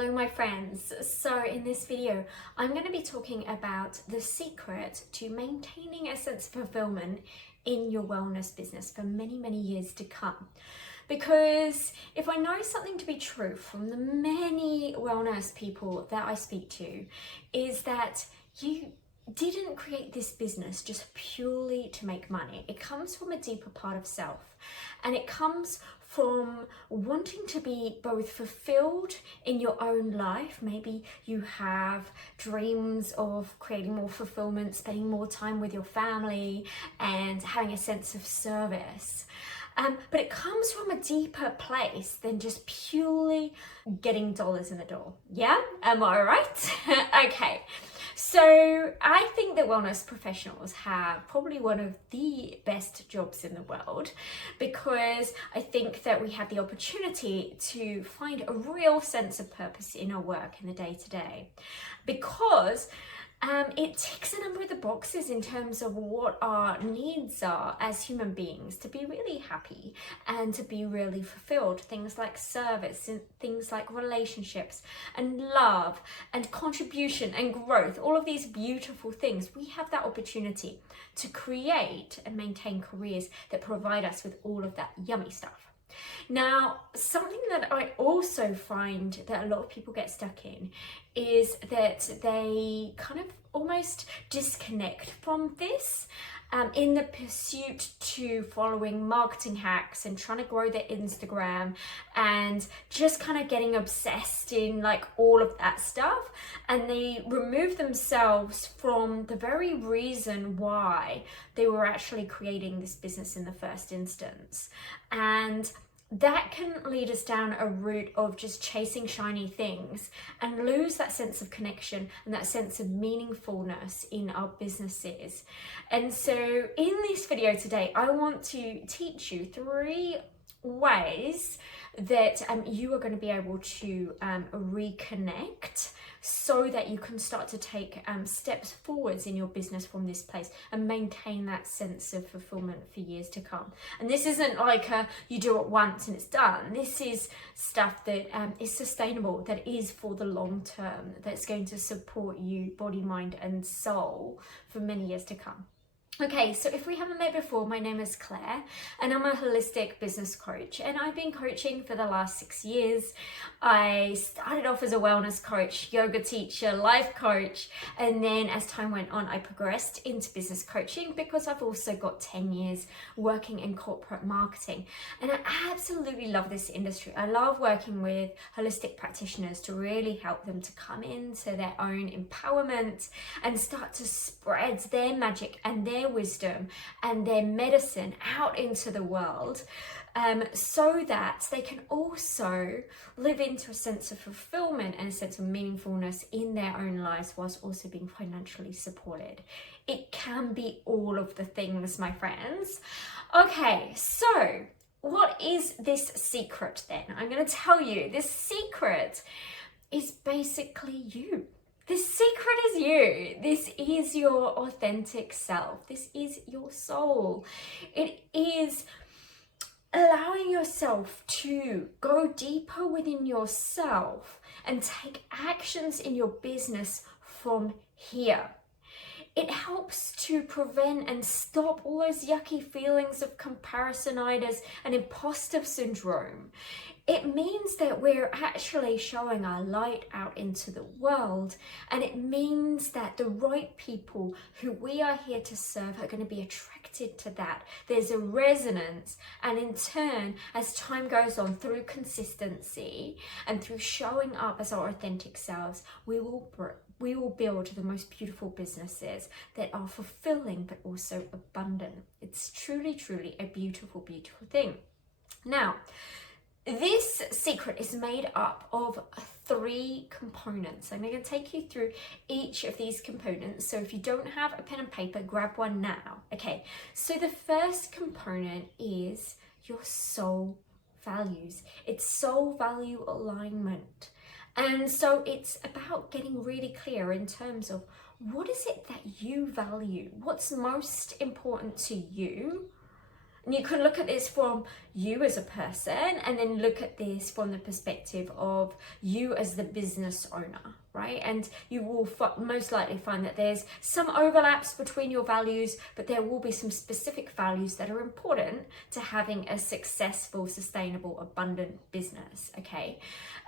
Hello my friends. So in this video, I'm going to be talking about the secret to maintaining a sense of fulfillment in your wellness business for many, many years to come. Because if I know something to be true from the many wellness people that I speak to, is that you didn't create this business just purely to make money. It comes from a deeper part of self, and it comes from wanting to be both fulfilled in your own life. Maybe you have dreams of creating more fulfillment, spending more time with your family and having a sense of service. But it comes from a deeper place than just purely getting dollars in the door. Yeah? Am I right? Okay. So I think that wellness professionals have probably one of the best jobs in the world, because I think that we have the opportunity to find a real sense of purpose in our work in the day-to-day, because it ticks a number of the boxes in terms of what our needs are as human beings to be really happy and to be really fulfilled. Things like service, and things like relationships and love and contribution and growth, all of these beautiful things. We have that opportunity to create and maintain careers that provide us with all of that yummy stuff. Now, something that I also find that a lot of people get stuck in is that they kind of almost disconnect from this in the pursuit to following marketing hacks and trying to grow their Instagram and just kind of getting obsessed in like all of that stuff, and they remove themselves from the very reason why they were actually creating this business in the first instance. And that can lead us down a route of just chasing shiny things and lose that sense of connection and that sense of meaningfulness in our businesses. And so in this video today, I want to teach you 3 ways that you are going to be able to reconnect, so that you can start to take steps forwards in your business from this place and maintain that sense of fulfillment for years to come. And this isn't like you do it once and it's done. This is stuff that is sustainable, that is for the long term, that's going to support you, body, mind and soul for many years to come. Okay, so if we haven't met before, my name is Claire and I'm a holistic business coach, and I've been coaching for the last 6 years. I started off as a wellness coach, yoga teacher, life coach, and then as time went on, I progressed into business coaching because I've also got 10 years working in corporate marketing. And I absolutely love this industry. I love working with holistic practitioners to really help them to come into their own empowerment and start to spread their magic and their wisdom and their medicine out into the world, so that they can also live into a sense of fulfillment and a sense of meaningfulness in their own lives, whilst also being financially supported. It can be all of the things, my friends. Okay, so what is this secret then? I'm going to tell you. This secret is basically you. This secret is you. This is your authentic self. This is your soul. It is allowing yourself to go deeper within yourself and take actions in your business from here. It helps to prevent and stop all those yucky feelings of comparisonitis and imposter syndrome. It means that we're actually showing our light out into the world, and it means that the right people who we are here to serve are going to be attracted to that. There's a resonance, and in turn, as time goes on, through consistency and through showing up as our authentic selves, we will build the most beautiful businesses that are fulfilling but also abundant. It's truly, truly a beautiful, beautiful thing. Now, this secret is made up of 3 components. I'm going to take you through each of these components. So if you don't have a pen and paper, grab one now. Okay, so the first component is your soul values. It's soul value alignment. And so it's about getting really clear in terms of what is it that you value? What's most important to you? And you can look at this from you as a person, and then look at this from the perspective of you as the business owner, right? And you will most likely find that there's some overlaps between your values, but there will be some specific values that are important to having a successful, sustainable, abundant business, okay?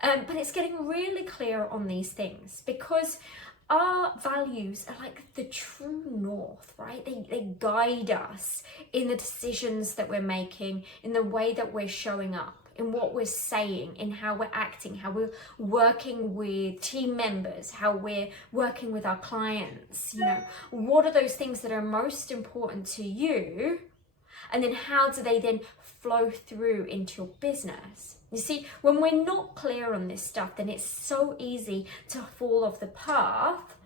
But it's getting really clear on these things, because our values are like the true north, right? They guide us in the decisions that we're making, in the way that we're showing up, in what we're saying, in how we're acting, how we're working with team members, how we're working with our clients. You know, what are those things that are most important to you? And then how do they then flow through into your business? You see, when we're not clear on this stuff, then it's so easy to fall off the path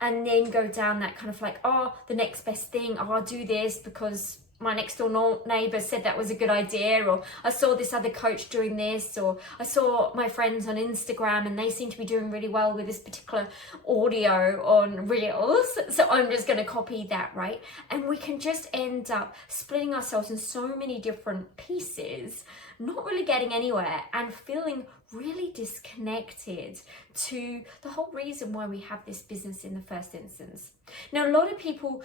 and then go down that kind of like, oh, the next best thing, oh, I'll do this because my next door neighbor said that was a good idea, or I saw this other coach doing this, or I saw my friends on Instagram and they seem to be doing really well with this particular audio on Reels, so I'm just going to copy that, right? And we can just end up splitting ourselves in so many different pieces, not really getting anywhere, and feeling really disconnected to the whole reason why we have this business in the first instance. Now, a lot of people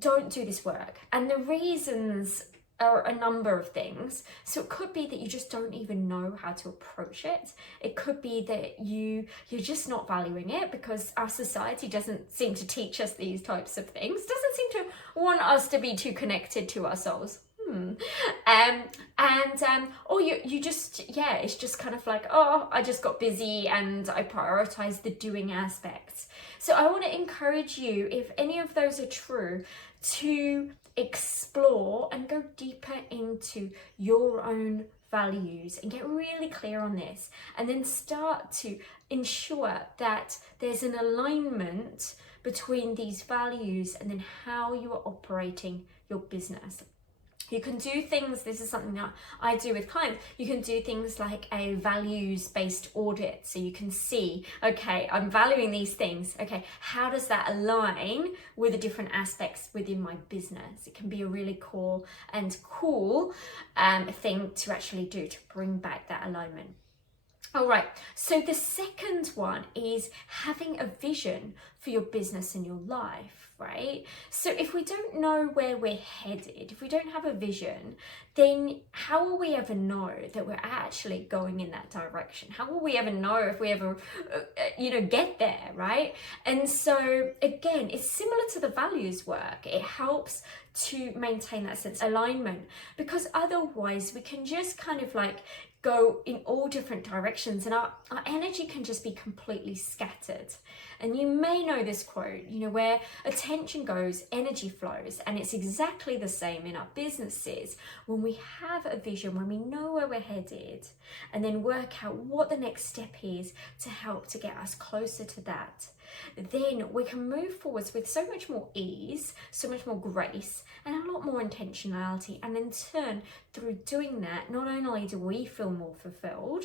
don't do this work, and the reasons are a number of things. So it could be that you just don't even know how to approach it. It could be that you're just not valuing it because our society doesn't seem to teach us these types of things, doesn't seem to want us to be too connected to our souls. Or you just, it's just kind of like, oh, I just got busy and I prioritize the doing aspects. So I want to encourage you, if any of those are true, to explore and go deeper into your own values and get really clear on this, and then start to ensure that there's an alignment between these values and then how you are operating your business. You can do things, this is something that I do with clients, you can do things like a values-based audit. So you can see, okay, I'm valuing these things. Okay, how does that align with the different aspects within my business? It can be a really cool thing to actually do to bring back that alignment. All right, so the second one is having a vision for your business and your life, right? So if we don't know where we're headed, if we don't have a vision, then how will we ever know that we're actually going in that direction? How will we ever know if we ever, get there, right? And so again, it's similar to the values work. It helps to maintain that sense of alignment, because otherwise we can just kind of like go in all different directions and our energy can just be completely scattered. And you may know this quote, where attention goes, energy flows. And it's exactly the same in our businesses. When we have a vision, when we know where we're headed, and then work out what the next step is to help to get us closer to that, then we can move forwards with so much more ease, so much more grace, and a lot more intentionality. And in turn, through doing that, not only do we feel more fulfilled,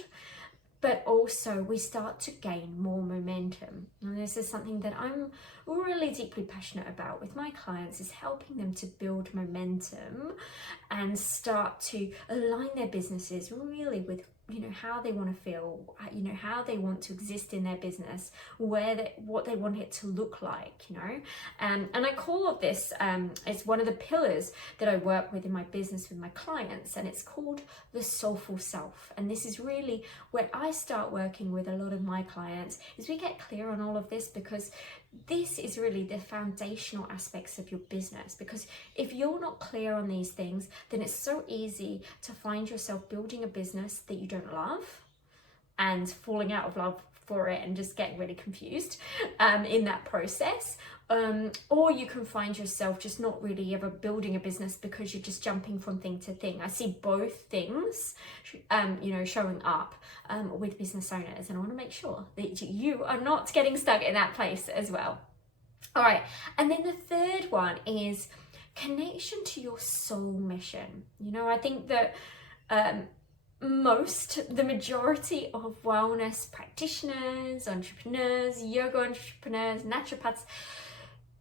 but also we start to gain more momentum. And this is something that I'm really deeply passionate about with my clients, is helping them to build momentum and start to align their businesses really with how they want to feel, how they want to exist in their business, what they want it to look like, and I call of this, it's one of the pillars that I work with in my business with my clients, and it's called the soulful self. And this is really where I start working with a lot of my clients, is we get clear on all of this, because this is really the foundational aspects of your business. Because if you're not clear on these things, then it's so easy to find yourself building a business that you don't love and falling out of love for it and just getting really confused in that process. Or you can find yourself just not really ever building a business because you're just jumping from thing to thing. I see both things, showing up with business owners, and I want to make sure that you are not getting stuck in that place as well. All right, and then the third one is connection to your soul mission. I think that the majority of wellness practitioners, entrepreneurs, yoga entrepreneurs, naturopaths,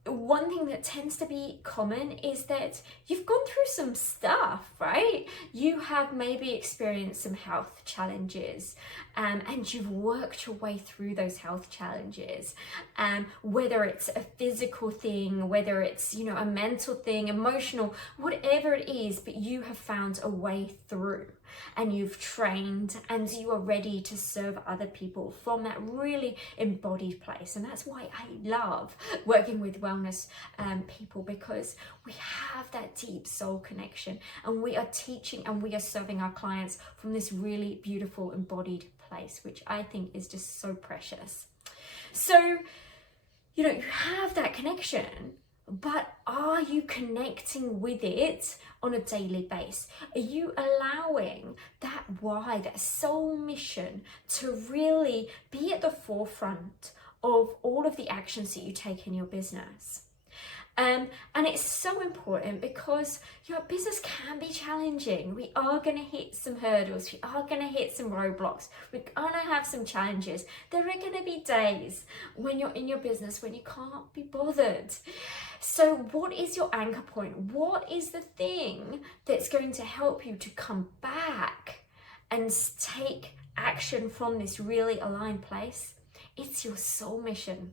one thing that tends to be common is that you've gone through some stuff, right? You have maybe experienced some health challenges, and you've worked your way through those health challenges. Whether it's a physical thing, whether it's, you know, a mental thing, emotional, whatever it is, but you have found a way through, and you've trained, and you are ready to serve other people from that really embodied place. And that's why I love working with wellness people, because we have that deep soul connection, and we are teaching and we are serving our clients from this really beautiful embodied place, which I think is just so precious. So, you know, you have that connection, but are you connecting with it on a daily basis? Are you allowing that why, that soul mission, to really be at the forefront of all of the actions that you take in your business? And it's so important because your business can be challenging. We are going to hit some hurdles. We are going to hit some roadblocks. We're going to have some challenges. There are going to be days when you're in your business when you can't be bothered. So what is your anchor point? What is the thing that's going to help you to come back and take action from this really aligned place? It's your soul mission.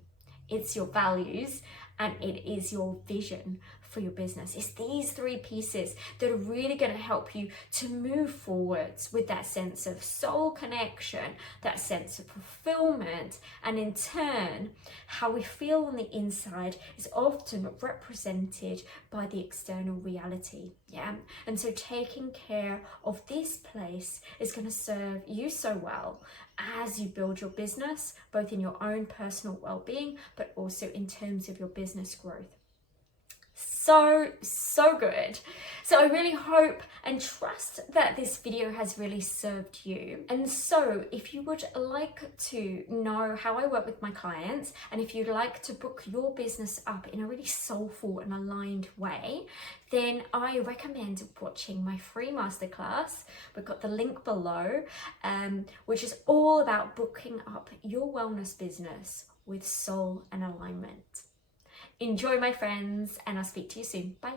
It's your values, and it is your vision for your business. It's these three pieces that are really going to help you to move forwards with that sense of soul connection, that sense of fulfillment, and in turn, how we feel on the inside is often represented by the external reality. Yeah. And so taking care of this place is going to serve you so well as you build your business, both in your own personal well-being, but also in terms of your business growth. So good. So I really hope and trust that this video has really served you. And so if you would like to know how I work with my clients, and if you'd like to book your business up in a really soulful and aligned way, then I recommend watching my free masterclass. We've got the link below, which is all about booking up your wellness business with soul and alignment. Enjoy, my friends, and I'll speak to you soon. Bye.